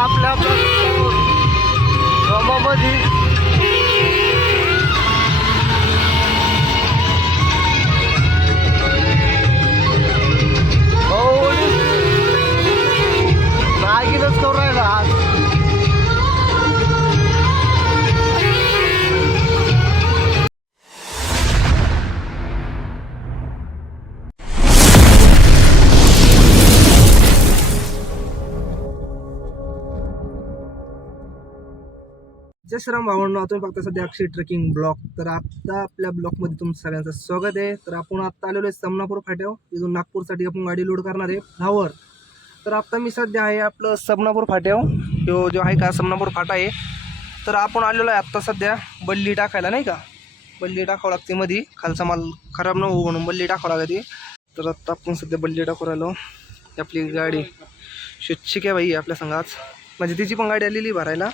आपल्या ब्रह्मामध्ये जय श्रीराम भावंड तुम्ही बघता सध्या अक्षय ट्रेकिंग ब्लॉक तर आता आपल्या ब्लॉकमध्ये तुमचं सगळ्यांचं स्वागत आहे. तर आपण आता आलेलो आहे समनापूर फाट्यावर. इथून नागपूरसाठी आपण गाडी लोड करणार आहे. भावर तर आता मी सध्या आहे आपलं समनापूर फाट्यावर. तो जो आहे का समनापूर फाटा आहे. तर आपण आलेलो आहे आत्ता सध्या बल्ली टाकायला नाही का? बल्ली टाकावं लागते मध्ये खालचा माल खराब न होऊ म्हणून बल्ली टाकावं लागते. तर आत्ता आपण सध्या बल्ली टाकू राहिलो. आपली गाडी. शुच्छिक आहे बाई आपल्या संघाच म्हणजे तिची पण गाडी आलेली भरायला.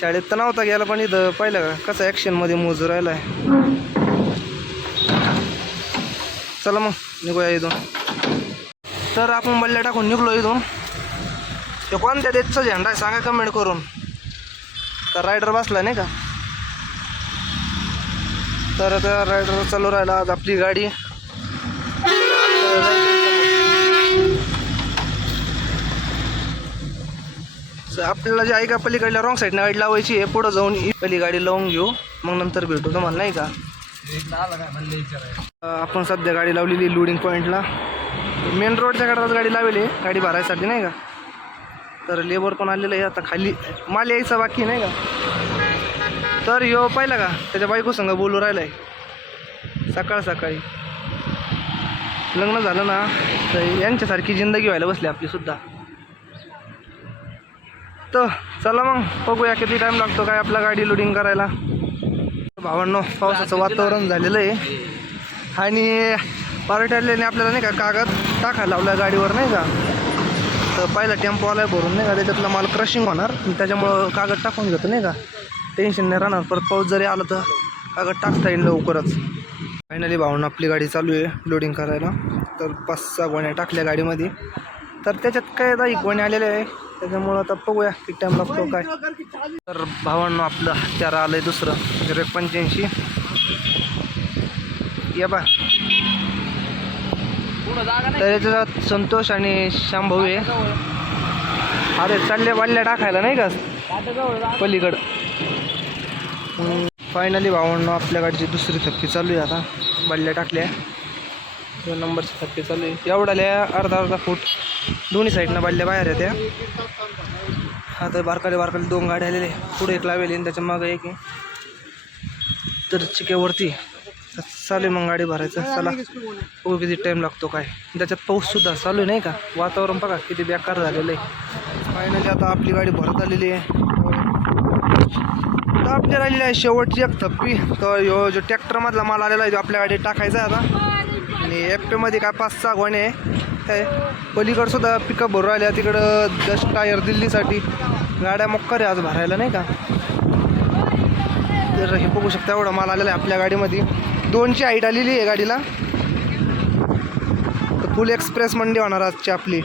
शाळेत तर नव्हता गेला पण इथं पाहिलं का कसं ॲक्शनमध्ये मोजू राहिला आहे चला मग निघूया इथून. तर आपण बल्ल्या टाकून निघलो इथून. ते कोणत्या देशचा झेंडा आहे सांगा कमेंट करून. तर रायडर बसला नाही का? तर त्या रायडर चालू राहिला आज आपली गाडी. तर आपल्याला जे आहे का पलीकडल्या रॉंग साईडनं गाडी लावायची आहे पुढं जाऊन ही पहिली गाडी लावून घेऊ. मग नंतर भेटू. तुम्हाला नाही का? Uh, आपण सध्या गाडी लावलेली लोडिंग पॉईंटला मेन रोडच्या कडाच गाडी लावली आहे. गाडी भरायसाठी नाही का? तर लेबर पण आलेलं आहे. आता खाली माल यायचा बाकी नाही का? तर यो पाहिला का? त्याच्या बायको संग बोलू राहिलाय. सकाळ सकाळी. लग्न झालं ना तर यांच्यासारखी जिंदगी व्हायला बसली आपली सुद्धा. तर चला मग बघूया किती टाईम लागतो काय आपला गाडी लोडिंग करायला. भावांनो पावसाचं वातावरण झालेलं आहे. आणि पार्ट्याने आपल्याला नाही का कागद टाकायला लावला गाडीवर नाही का? तर पहिला टेम्पो आलाय भरून नाही का त्याच्यातला माल क्रशिंग होणार. आणि त्याच्यामुळं कागद टाकून घेतो नाही का? टेन्शन नाही राहणार. परत पाऊस जरी आला तर कागद टाकता येईल लवकरच. फायनली भावनं आपली गाडी चालू आहे लोडिंग करायला. तर पाच सहा गोण्या टाकल्या गाडीमध्ये. तर त्याच्यात काय आता इकवणी आलेले आहे. त्याच्यामुळं आता बघूया किती टाईम लागतो काय. तर भावांनो आपलं हत्यार आलं आहे दुसरं. झिरो एक पंच्याऐंशी. या बा. तर याच्यात संतोष आणि शांभाऊ आहे अरे चालले बाल्ल्या टाकायला नाही का? पलीकडं. फायनली भावांनो आपल्या गाडीची दुसरी थप्पी चालू आहे आता. बडल्या टाकल्या. दोन नंबरची थप्पी चालू आहे. एवढ्याल्या अर्धा अर्धा फूट. दोन्ही साईडनं बाल्ल्या बाहेर आहे त्या. आता बारकाले बारकाले दोन गाड्या आलेले पुढे एक लावेल आणि त्याच्या मागं एक तर चिक्यावरती चालेल चालू मग गाडी भरायचं. चला. हो किती टाईम लागतो काय. त्याच्यात पाऊससुद्धा चालू आहे नाही का? वातावरण बघा किती बेकार झालेलं आहे. फायनली आता आपली गाडी भरत आलेली आहे. तर आपल्या राहिलेली आहे शेवटची एक थप्पी. तर यो जो ट्रॅक्टरमधला माल आलेला आहे तो आपल्या गाडीत टाकायचा आहे आता. आणि एप्पेमध्ये काय पाच सहा गोणे आहे. काय पलीकडं सुद्धा पिकअप भरून राहिल्या. तिकडं जस्ट टायर दिल्लीसाठी. गाड्या मोक्कर आहे आज भरायला नाही का? तर हे बघू शकता एवढा माल आलेला आहे आपल्या गाडीमध्ये. दोनची हाईट आलेली आहे गाडीला. तर फुल एक्सप्रेस मंडी होणार आजची आपली.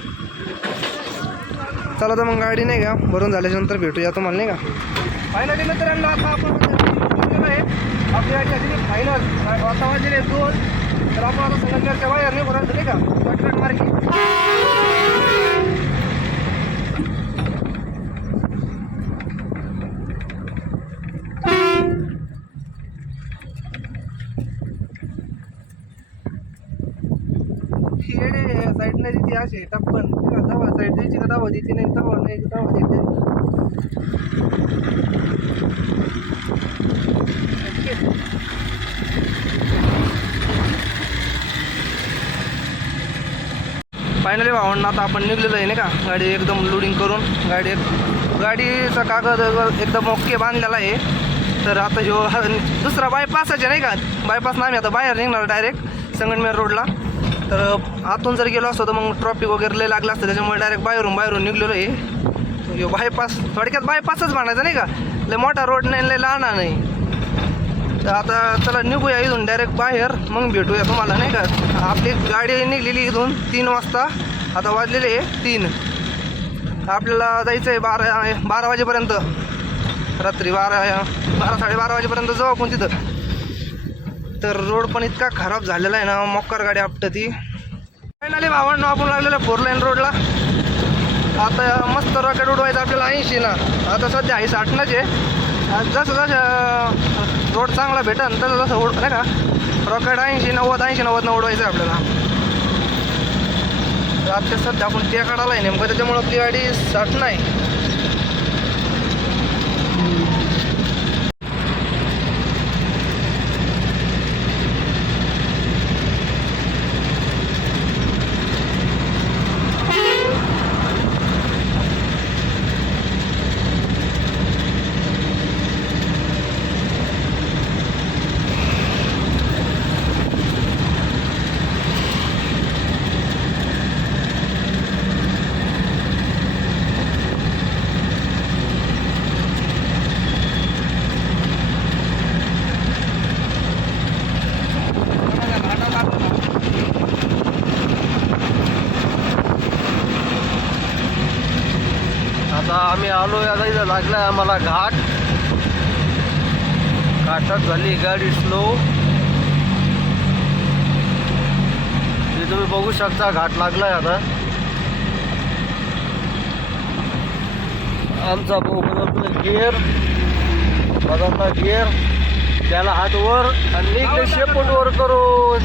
चला तर मग गाडी नाही का भरून झाल्याच्यानंतर भेटूया तुम्हाला नाही का? फायनली मित्रांनो आता आपण आपली गाडी फायनल आता दोन. तर आपण तिथे असे टप्पन दवा साईड द्यायची का दवा देते नाही दवा नाही धावा देते फायनली भावांना आता आपण निघलेलं आहे नाही का? गाडी एकदम लोडिंग करून गाडी गाडीचा कागद एकदम ओके बांधलेला आहे. तर आता ह्यो दुसरा बायपासच आहे नाही का? बायपास आम्ही आता बाहेर निघणार डायरेक्ट संगमनेर रोडला तर आतून जर गेलो असतो तर मग ट्रॉफिक वगैरे लय लागलं असतं त्याच्यामुळे डायरेक्ट बाहेरून बाहेरून निघलेलो आहे. ह्यो बायपास थोडक्यात बायपासच म्हणायचं नाही का? लय मोठा रोड नाही लय लहान नाही आता चला निघूया इथून डायरेक्ट बाहेर. मग भेटूया तुम्हाला नाही का? आपली गाडी निघलेली इथून तीन वाजता. आता वाजलेले आहे तीन. आपल्याला जायचं आहे बारा बारा वाजेपर्यंत. रात्री बारा बारा साडेबारा वाजेपर्यंत जाऊ आपण तिथं. तर रोड पण इतका खराब झालेला आहे ना मक्कर गाडी आपट ती फायनली भावांनो आपण लागलेलं फोर लाईन रोडला आता मस्त रॉकेट उडवायचं आपल्याला ऐंशी ना. आता सध्या आहे साठनंच आहे जसं जसं रोड चांगला भेटन तसं जसं उड नाही का? रॉकेट ऐंशी नव्वद ऐंशी नव्वदनं उडवायचं आहे आपल्याला. तर सध्या आपण त्या काढायला आहे नेमकं त्याच्यामुळं आपली गाडी साठ नाही आता आम्ही आलो आता इथं लागलाय आम्हाला घाट. घाटात झाली गाडी स्लो हे तुम्ही बघू शकता घाट लागलाय आता. आमचा भाऊ बदलतो गिअर बदलता गिअर त्याला हात वर आणि निघले शेपूट वर करून.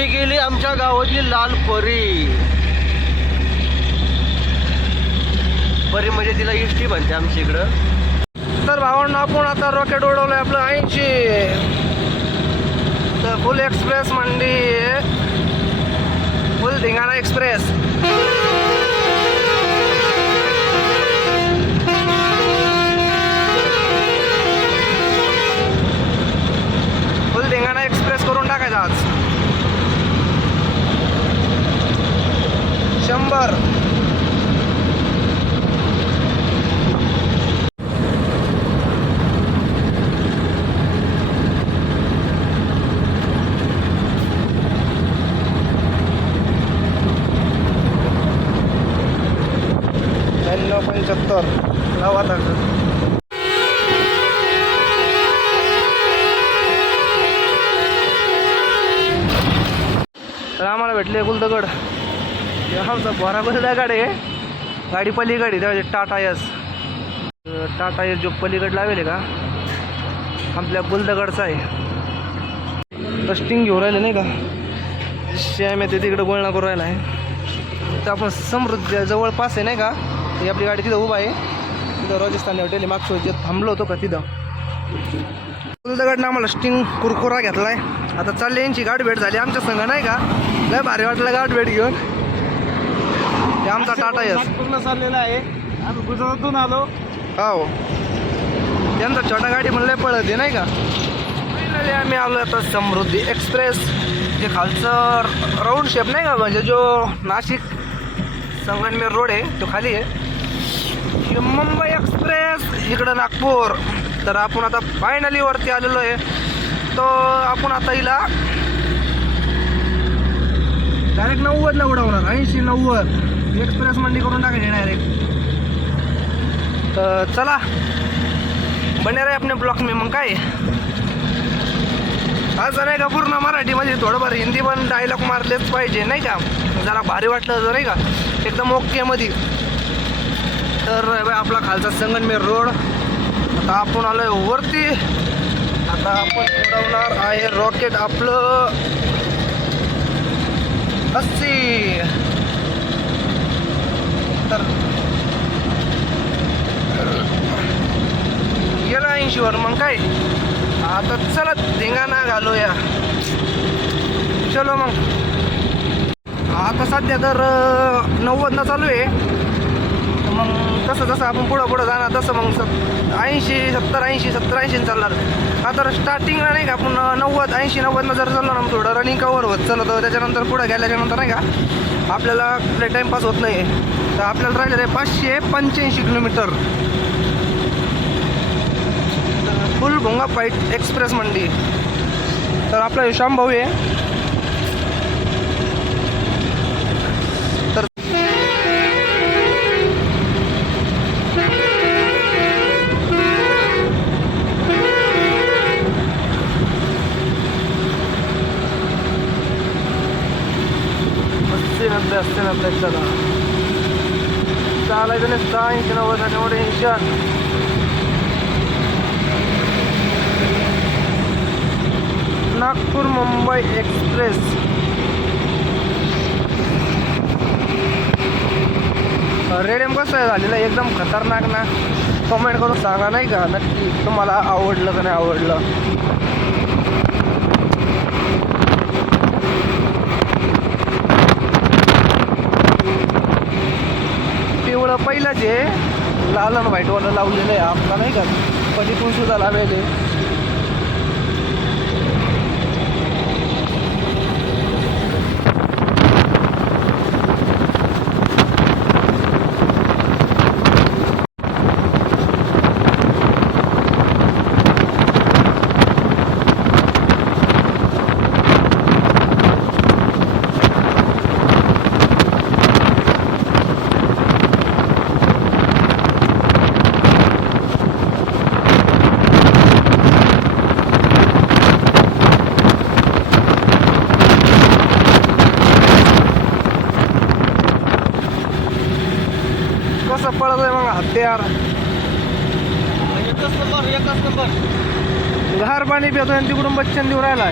ही गेली आमच्या गावातली लाल परी. परी म्हणजे तिला इष्टी म्हणते आमच्या इकडं. तर भावांना आपण आता रॉकेट उडवलं आपलं ऐंशी. तर फुल एक्सप्रेस मंडी फुल धिंगाणा एक्सप्रेस फुल धिंगाणा एक्सप्रेस करून टाकायचा आज. शंभर. ब्याण्णव पंच्याहत्तर लावा टाका तर आम्हाला भेटले गुलदगड आमचा बोरा गाडी आहे गाडी. पलीकडे त्यामध्ये टाटा यस टाटा यस जो पलीकड लावेल का? आपल्या बुलदगडचा आहे. डस्टिंग घेऊन राहिले नाही का? श्याम येते तिकडे गोळणा करून राहिला आहे. तर आपण समृद्ध जवळपास आहे नाही का? ही आपली गाडी तिथं उभा आहे. तिथं राजस्थानी हॉटेल मागच्या जे थांबलो होतो का तिथं? बुलदगडनं आम्हाला स्टिंग कुरकुरा घेतलाय. आता चालली यांची गाठ भेट झाली आमच्या संघ नाही का? लय भारी वाटलं गाठ भेट घेऊन. आमचा टाटा यस पूर्ण चाललेला आहे. आम्ही गुजरातून आलो. हो त्यांचा छोटा गाडी म्हणलं पळत आहे नाही का? फायनली आम्ही आलो आता समृद्धी एक्सप्रेस जे खालचं राऊंड शेप नाही का? म्हणजे जो नाशिक संगमनेर रोड आहे तो खाली आहे. मुंबई एक्सप्रेस इकडं नागपूर. तर आपण आता फायनली वरती आलेलो आहे. तो आपण आता हिला डायरेक्ट नव्वदला उडवणार ऐंशी नव्वद. एक्सप्रेस मंडी करून टाकायची डायरेक्ट तर चला. बने रे अपने ब्लॉक में मग काय? असं नाही का पूर्ण मराठीमध्ये थोडंफार हिंदी पण डायलॉग मारलेच पाहिजे नाही का? जरा भारी वाटलं जर नाही का? एकदम ओके मध्ये. तर आपला खालचा संगनमेर रोड. आता आपण आलोय वरती. आता आपण उडवणार आहे रॉकेट आपलं. अस्सी. तर. गेला ऐंशीवर मग काय? आता चला धिंगाणा घालूया. चलो मग. आता सध्या तर नव्वदनं चालू आहे. मग तसं जसं आपण पुढं पुढं जाणार तसं मग सत ऐंशी सत्तर ऐंशी सत्तर ऐंशी चालणार. का तर स्टार्टिंगला नाही का आपण नव्वद ऐंशी नव्वदनं जर चाललो ना मग थोडं रनिंग कवर होत. चाललं त्याच्यानंतर पुढं गेल्याच्यानंतर नाही का आपल्याला कुठे टाईमपास होत नाही तर आपल्याला राहिले आहे पाचशे पंच्याऐंशी किलोमीटर. फुल भोंगा फाईट एक्सप्रेस मंडी. तर आपला भाऊ आहे. अस्सी नब्बे अस्सी नब्बे चला चालायचं नाही सहा इंच नव्वद मोठे इंशन नागपूर मुंबई एक्सप्रेस. रेडियम कसं आहे झालेलं? एकदम खतरनाक ना. कमेंट करून सांगा नाही का? नक्की तुम्हाला आवडलं का नाही आवडलं? पहिलं जे लाल आणि व्हाईटवालं लावलेलं आहे आपला नाही का? पलीकडून सुद्धा लावलेले कसं पडत आहे मग हत्यार एकच नंबर एकच नंबर घार पाणी पितोय आणि तिकडून बच्चन देऊ राहिला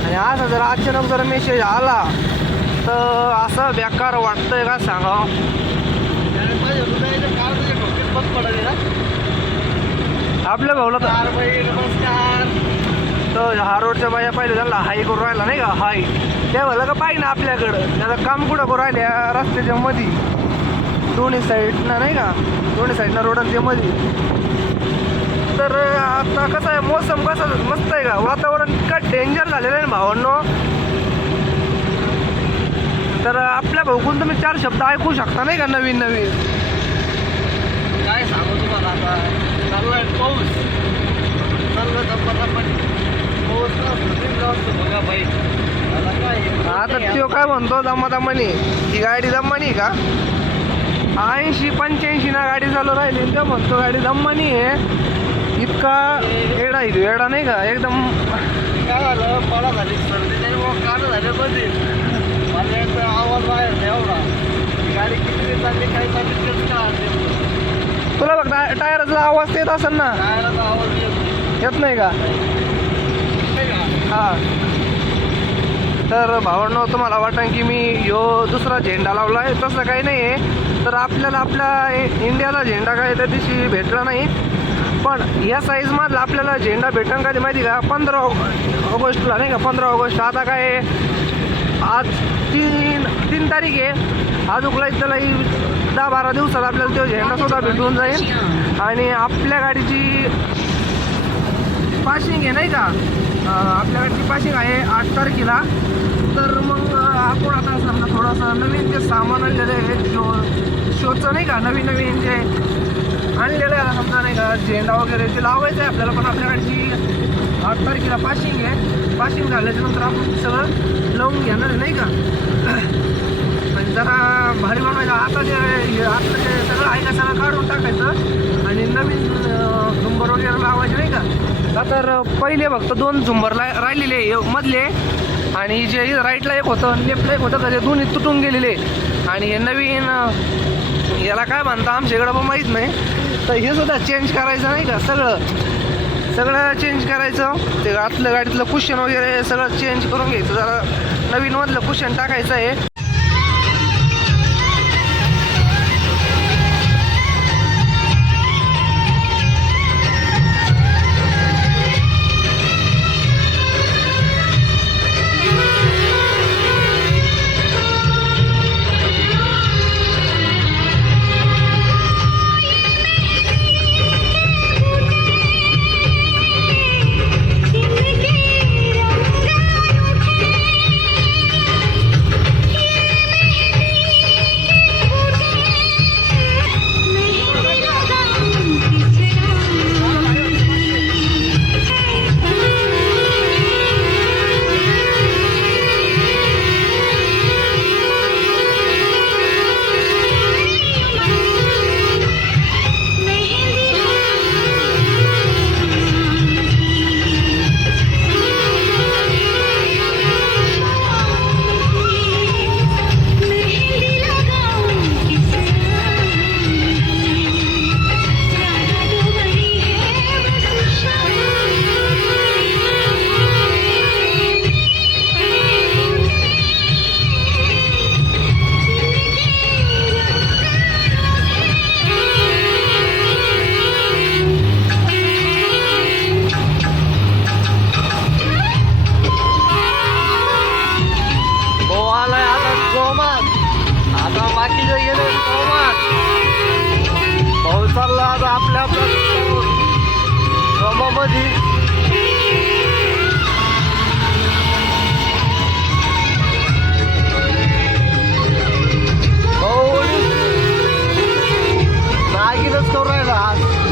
आणि असं जर अचानक जर मेसेज आला तर असं बेकार वाटतंय का सांगा? आपल्या भाऊला तर तर हा रोडच्या बाया पाहिजे त्यांना हाय करून राहिला नाही का? हाय. ते म्हणलं का पाहिजे ना आपल्याकडं. त्याचं काम कुठं करून राहिल्या रस्त्याच्या मध्ये दोन्ही साईडनं नाही का? दोन्ही साईडनं रोडांच्या मध्ये तर आता कसं आहे मोसम कसं मस्त आहे का? वातावरण इतकं डेंजर झालेलं आहे ना भावांनो. तर आपल्या भाऊकून तुम्ही चार शब्द ऐकू शकता नाही का नवीन नवीन? काय सांगू तुम्हाला आता? पाऊस. हे तो काय म्हणतो? दमा दमानी ही गाडी दमानी का? ऐंशी पंच्याऐंशी ना गाडी चालू राहिली तो म्हणतो गाडी दमानी आहे. इतका एडा आहे तो, एडा नाही का? एकदम काय झालं? मला झाली सर्दी नाही मग कान झाले मध्ये मला याचा आवाज बाहेर एवढा. गाडी किती चालली काय चालली तेच का तुला बघ टाय- टायरचा आवाज येत असेल ना? टायराचा आवाज येत येत नाही का? हा. तर भावांनो तुम्हाला वाटतं की मी ह्यो दुसरा झेंडा लावला आहे तसं काही नाही आहे तर आपल्याला आपल्या इंडियाला झेंडा काय त्या दिवशी भेटला नाही. पण या साईजमधला आपल्याला झेंडा भेटन कधी माहिती का? पंधरा ऑगस्टला नाही का? पंधरा ऑगस्ट. आता काय? आज तीन तीन तारीख आहे. आज त्याला दहा बारा दिवसात आपल्याला तो झेंडा सुद्धा भेटून जाईल. आणि आपल्या गाडीची पाशिंग आहे नाही का? आपल्या गाडीची पाशिंग आहे आठ तारखेला. तर मग आपण आता समजा थोडंसं नवीन जे सामान आणलेलं आहे शो शोचं नाही का? नवीन नवीन जे आणलेलं आहे. आता समजा नाही का झेंडा वगैरे ते लावायचं आहे आपल्याला पण आपल्या गाडीची आठ तारखेला पाशिंग आहे. पाशिंग झाल्याच्यानंतर आपण सगळं लावून घेणार आहे नाही का? आणि जरा भारी बनवायचं. आता जे आता जे सगळं आहे का सगळं काढून टाकायचं. आणि नवीन झुंबर वगैरे लावायचे नाही का? तर पहिले फक्त दोन झुंबर ला राहिलेले मधले. आणि जे राईटला एक होतं लेफ्टला एक होतं का ते दोन्ही तुटून गेलेले. आणि हे नवीन याला काय म्हणता आमच्याकडं पण माहीत नाही. तर हे सुद्धा चेंज करायचं नाही का? सगळं सगळं चेंज करायचं. ते आतलं गाडीतलं कुशन वगैरे सगळं चेंज करून घ्यायचं. जरा नवीन मधलं कुशन टाकायचं आहे. बाकीचं जे गेले हवामान पाऊस चालला आता आपल्या आपल्या नागिनच करून राहिला आज.